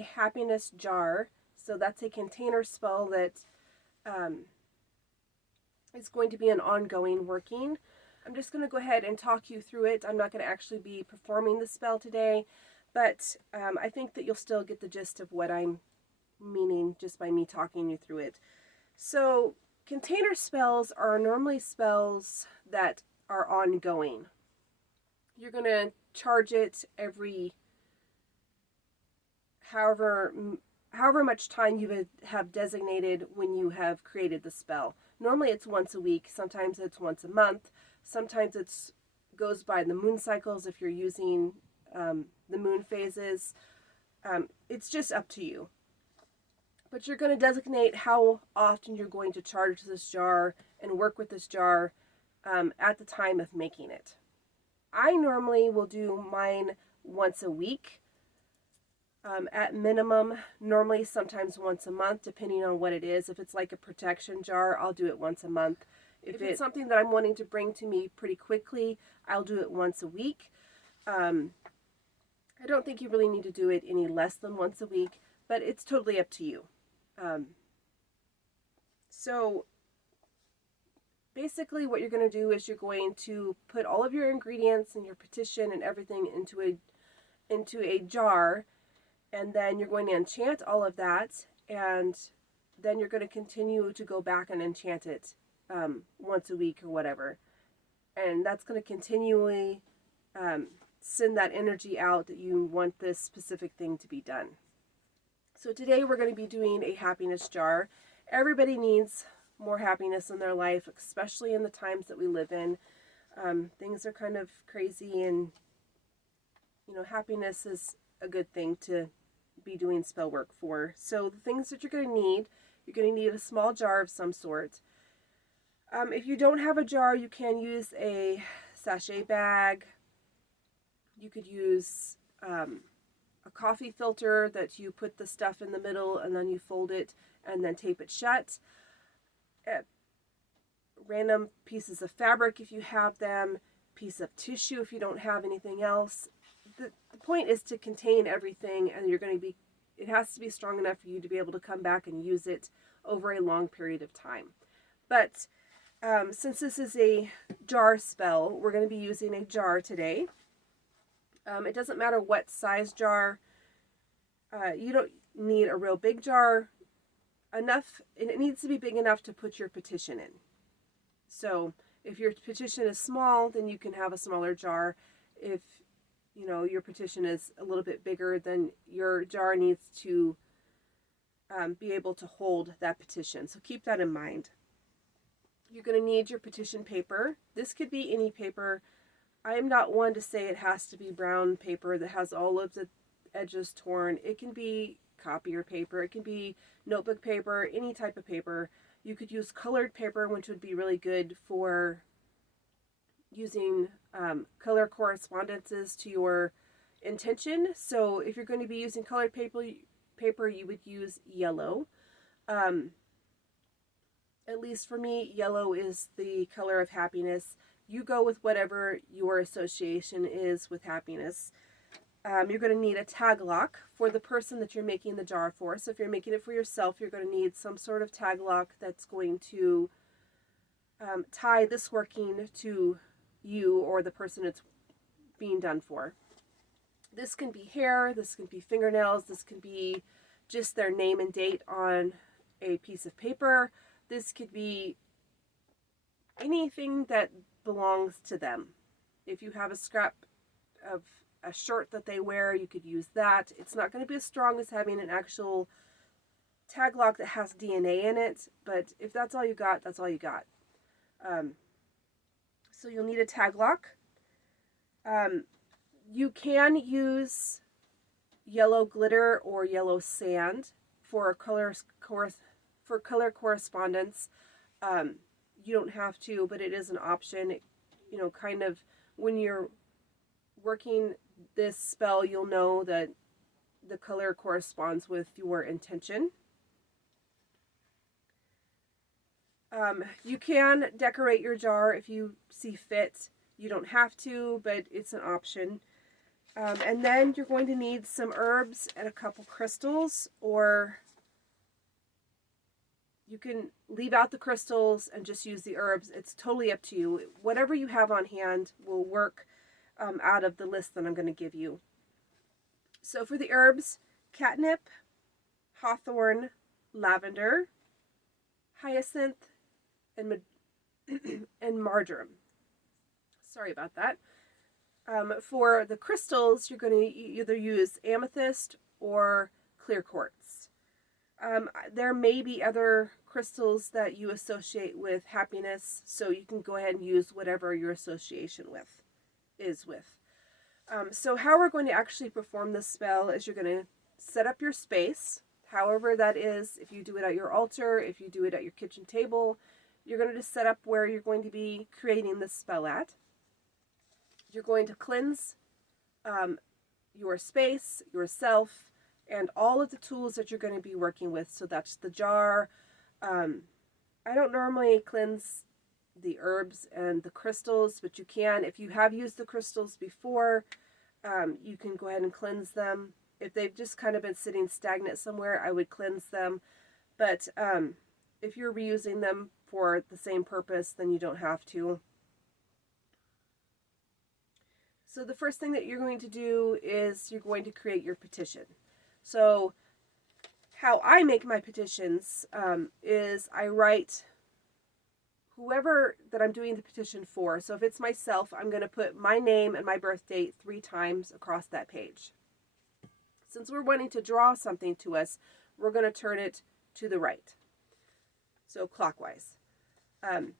a happiness jar. So that's a container spell that is going to be an ongoing working. I'm just going to go ahead and talk you through it. I'm not going to actually be performing the spell today, but I think that you'll still get the gist of what I'm meaning just by me talking you through it. So container spells are normally spells that are ongoing. You're going to charge it every however much time you have designated when you have created the spell. Normally it's once a week, sometimes it's once a month, sometimes it's goes by the moon cycles if you're using the moon phases. It's just up to you. But you're going to designate how often you're going to charge this jar and work with this jar at the time of making it. I normally will do mine once a week. At minimum, normally sometimes once a month, depending on what it is. If it's like a protection jar, I'll do it once a month. If it's something that I'm wanting to bring to me pretty quickly, I'll do it once a week. I don't think you really need to do it any less than once a week, but it's totally up to you. So basically what you're going to do is you're going to put all of your ingredients and your petition and everything into a jar, and then you're going to enchant all of that, and then you're going to continue to go back and enchant it once a week or whatever. And that's going to continually send that energy out that you want this specific thing to be done. So today we're going to be doing a happiness jar. Everybody needs more happiness in their life, especially in the times that we live in. Things are kind of crazy, and happiness is a good thing to be doing spell work for. So the things that you're going to need, you're going to need a small jar of some sort. If you don't have a jar, you can use a sachet bag. You could use a coffee filter that you put the stuff in the middle and then you fold it and then tape it shut. Random pieces of fabric if you have them, piece of tissue if you don't have anything else. The point is to contain everything, and it has to be strong enough for you to be able to come back and use it over a long period of time. But since this is a jar spell, we're going to be using a jar today. It doesn't matter what size jar. You don't need a real big jar. It needs to be big enough to put your petition in. So if your petition is small, then you can have a smaller jar. If your petition is a little bit bigger, then your jar needs to be able to hold that petition. So keep that in mind. You're going to need your petition paper. This could be any paper. I am not one to say it has to be brown paper that has all of the edges torn. It can be copier paper. It can be notebook paper, any type of paper. You could use colored paper, which would be really good for using color correspondences to your intention. So if you're going to be using colored paper, you would use yellow. At least for me, yellow is the color of happiness. You go with whatever your association is with happiness. You're going to need a tag lock for the person that you're making the jar for. So if you're making it for yourself, you're going to need some sort of tag lock that's going to tie this working to you or the person it's being done for. This can be hair, this can be fingernails, this can be just their name and date on a piece of paper. This could be anything that belongs to them. If you have a scrap of a shirt that they wear, you could use that. It's not going to be as strong as having an actual tag lock that has DNA in it, but if that's all you got, that's all you got. So you'll need a tag lock. You can use yellow glitter or yellow sand for color correspondence. You don't have to, but it is an option. Kind of when you're working this spell, you'll know that the color corresponds with your intention. You can decorate your jar if you see fit. You don't have to, but it's an option. And then you're going to need some herbs and a couple crystals, or you can leave out the crystals and just use the herbs. It's totally up to you. Whatever you have on hand will work out of the list that I'm going to give you. So for the herbs, catnip, hawthorn, lavender, hyacinth, and and marjoram. Sorry about that. For the crystals, you're going to either use amethyst or clear quartz. There may be other crystals that you associate with happiness, so you can go ahead and use whatever your association is with. So how we're going to actually perform this spell is you're going to set up your space, however that is. If you do it at your altar, if you do it at your kitchen table, you're going to just set up where you're going to be creating this spell at. You're going to cleanse your space, yourself, and all of the tools that you're going to be working with. So that's the jar. I don't normally cleanse the herbs and the crystals, but you can. If you have used the crystals before, you can go ahead and cleanse them. If they've just kind of been sitting stagnant somewhere, I would cleanse them. But if you're reusing them for the same purpose, then you don't have to. So the first thing that you're going to do is you're going to create your petition. So how I make my petitions is I write whoever that I'm doing the petition for. So if it's myself, I'm going to put my name and my birth date 3 times across that page. Since we're wanting to draw something to us, we're going to turn it to the right. So clockwise. And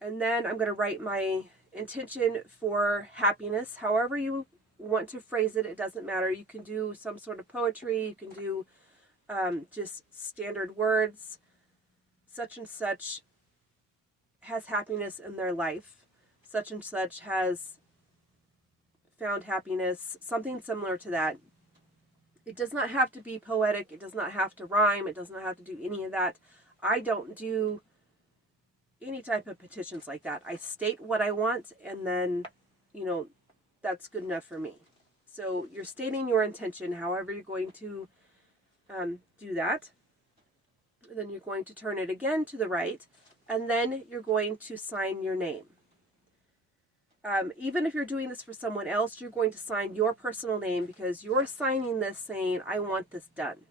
then I'm going to write my intention for happiness. However you want to phrase it, it doesn't matter. You can do some sort of poetry. You can do just standard words. Such and such has happiness in their life. Such and such has found happiness. Something similar to that. It does not have to be poetic. It does not have to rhyme. It does not have to do any of that. I don't do any type of petitions like that. I state what I want, and then, that's good enough for me. So you're stating your intention, however you're going to do that. Then you're going to turn it again to the right, and then you're going to sign your name. Even if you're doing this for someone else, you're going to sign your personal name because you're signing this saying, I want this done.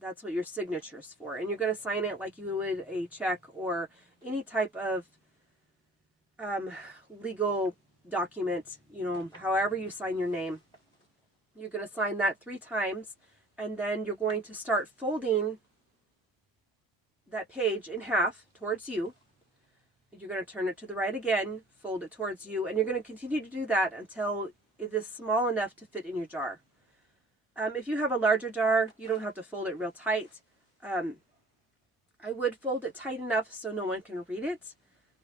That's what your signature's for. And you're going to sign it like you would a check or any type of legal document, however you sign your name. You're going to sign that 3 times, and then you're going to start folding that page in half towards you. You're going to turn it to the right again, fold it towards you, and you're going to continue to do that until it is small enough to fit in your jar. If you have a larger jar, you don't have to fold it real tight. I would fold it tight enough so no one can read it,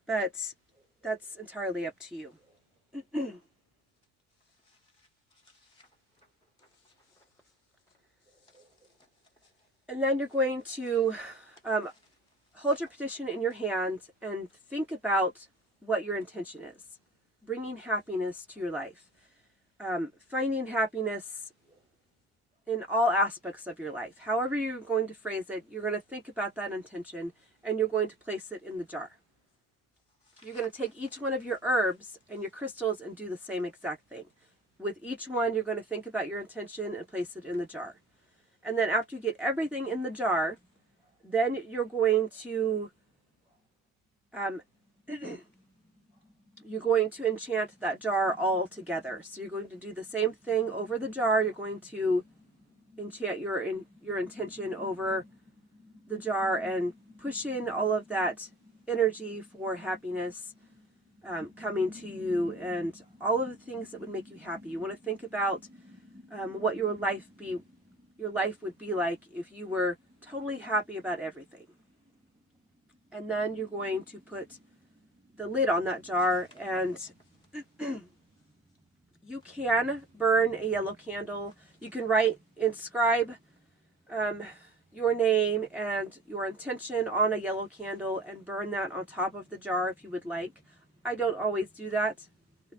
but that's entirely up to you. And then you're going to hold your petition in your hand and think about what your intention is. Bringing happiness to your life. Finding happiness in all aspects of your life. However you're going to phrase it, you're going to think about that intention and you're going to place it in the jar. You're going to take each one of your herbs and your crystals and do the same exact thing. With each one, you're going to think about your intention and place it in the jar. And then after you get everything in the jar, then you're going to enchant that jar all together. So you're going to do the same thing over the jar. You're going to enchant your intention over the jar and push in all of that energy for happiness coming to you and all of the things that would make you happy. You want to think about what your life would be like if you were totally happy about everything. And then you're going to put the lid on that jar, and you can burn a yellow candle. You can inscribe your name and your intention on a yellow candle and burn that on top of the jar if you would like. I don't always do that.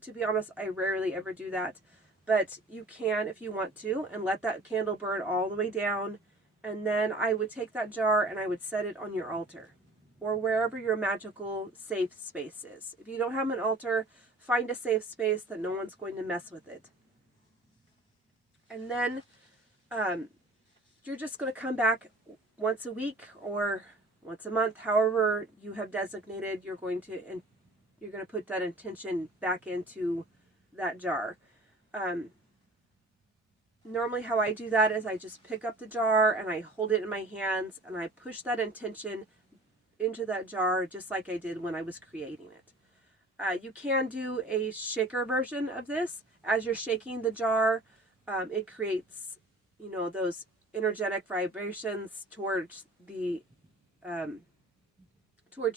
To be honest, I rarely ever do that. But you can, if you want to, and let that candle burn all the way down. And then I would take that jar and I would set it on your altar or wherever your magical safe space is. If you don't have an altar, find a safe space that no one's going to mess with it. And then you're just going to come back once a week or once a month, however you have designated. You're going to put that intention back into that jar. Normally how I do that is I just pick up the jar and I hold it in my hands and I push that intention into that jar just like I did when I was creating it. You can do a shaker version of this. As you're shaking the jar, it creates, those energetic vibrations towards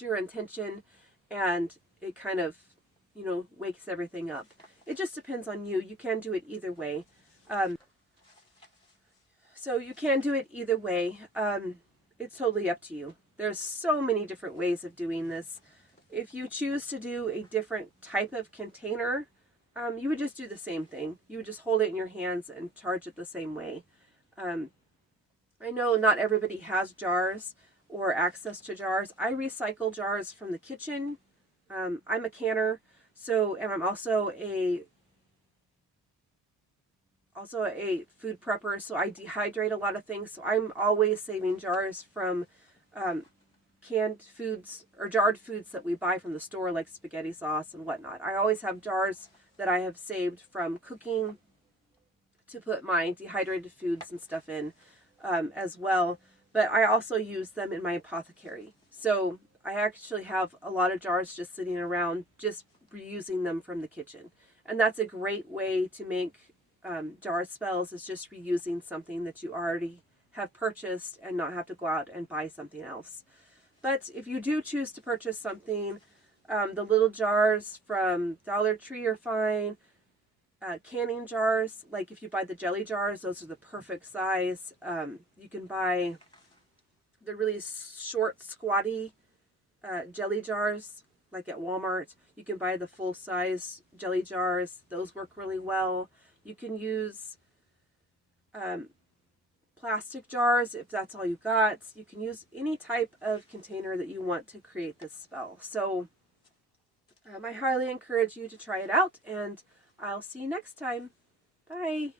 your intention, and it kind of, wakes everything up. It just depends on you. You can do it either way. So you can do it either way. It's totally up to you. There's so many different ways of doing this. If you choose to do a different type of container, you would just do the same thing. You would just hold it in your hands and charge it the same way. I know not everybody has jars or access to jars. I recycle jars from the kitchen. I'm a canner, and I'm also a food prepper, so I dehydrate a lot of things. So I'm always saving jars from canned foods or jarred foods that we buy from the store, like spaghetti sauce and whatnot. I always have jars that I have saved from cooking to put my dehydrated foods and stuff in as well. But I also use them in my apothecary. So I actually have a lot of jars just sitting around, just reusing them from the kitchen. And that's a great way to make jar spells, is just reusing something that you already have purchased and not have to go out and buy something else. But if you do choose to purchase something, the little jars from Dollar Tree are fine. Canning jars, like if you buy the jelly jars, those are the perfect size. You can buy the really short, squatty jelly jars, like at Walmart. You can buy the full-size jelly jars. Those work really well. You can use plastic jars if that's all you got. You can use any type of container that you want to create this spell. So I highly encourage you to try it out, and I'll see you next time. Bye.